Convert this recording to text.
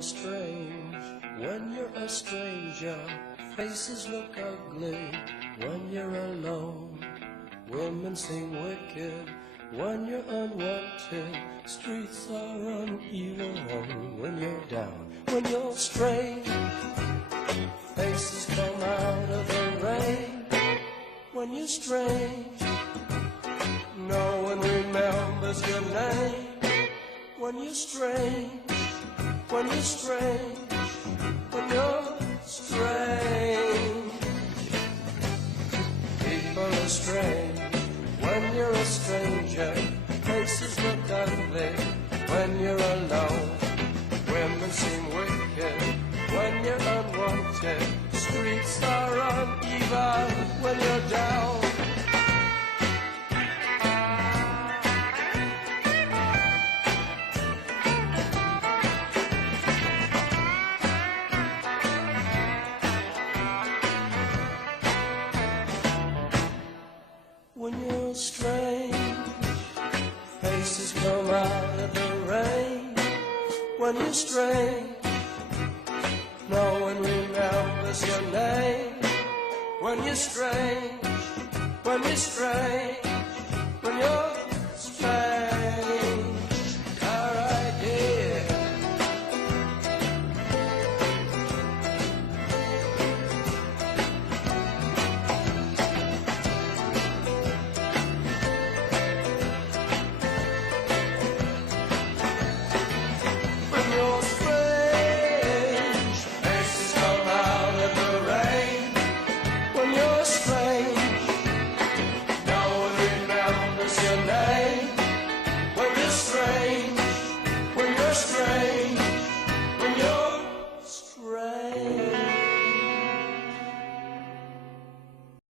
you're strange, when you're a stranger, faces look ugly when you're alone. Women seem wicked when you're unwanted. Streets are uneven when you're down. When you're strange, faces come out of the rain. When you're strange, no one remembers your name. When you're strange, when you're strange, when you're strange. People are strange when you're a stranger. Faces look ugly when you're alone. Women seem wicked when you're unwanted. Streets are uneven when you're down. When you're strange, faces come out of the rain. When you're strange, no one remembers your name. When you're strange, when you're strange, when you're